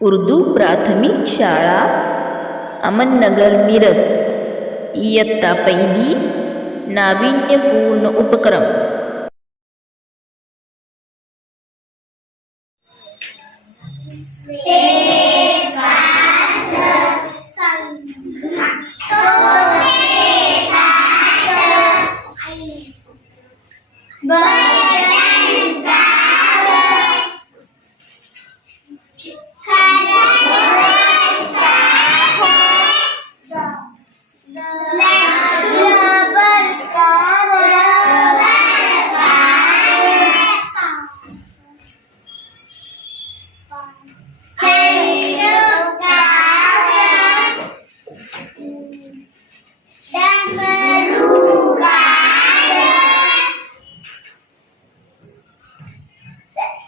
उर्दू प्राथमिक शाळा अमननगर मिरज इयत्ता पहिली नाविन्यपूर्ण उपक्रम Yeah.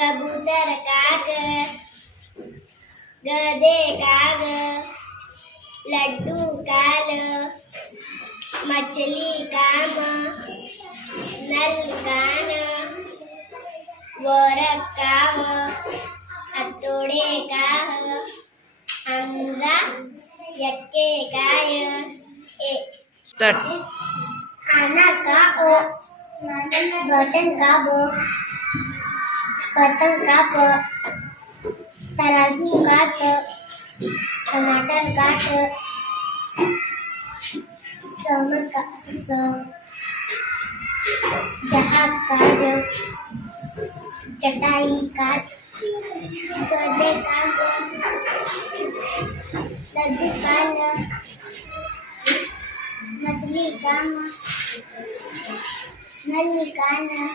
कबूतर काग गधे काग लड्डू काल मछली काम नल कान वरक काव हतोडे काह हमजा यक्के काय ए। स्टार्ट आना का ओ बटन का ब पतंग का प तराजू का त टमाटर का ट समर का स जहाज़ का ज चटाई का गधे का लड्डू का ल मछली का म नली का न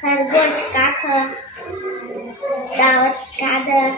Quero gostar cada, da cada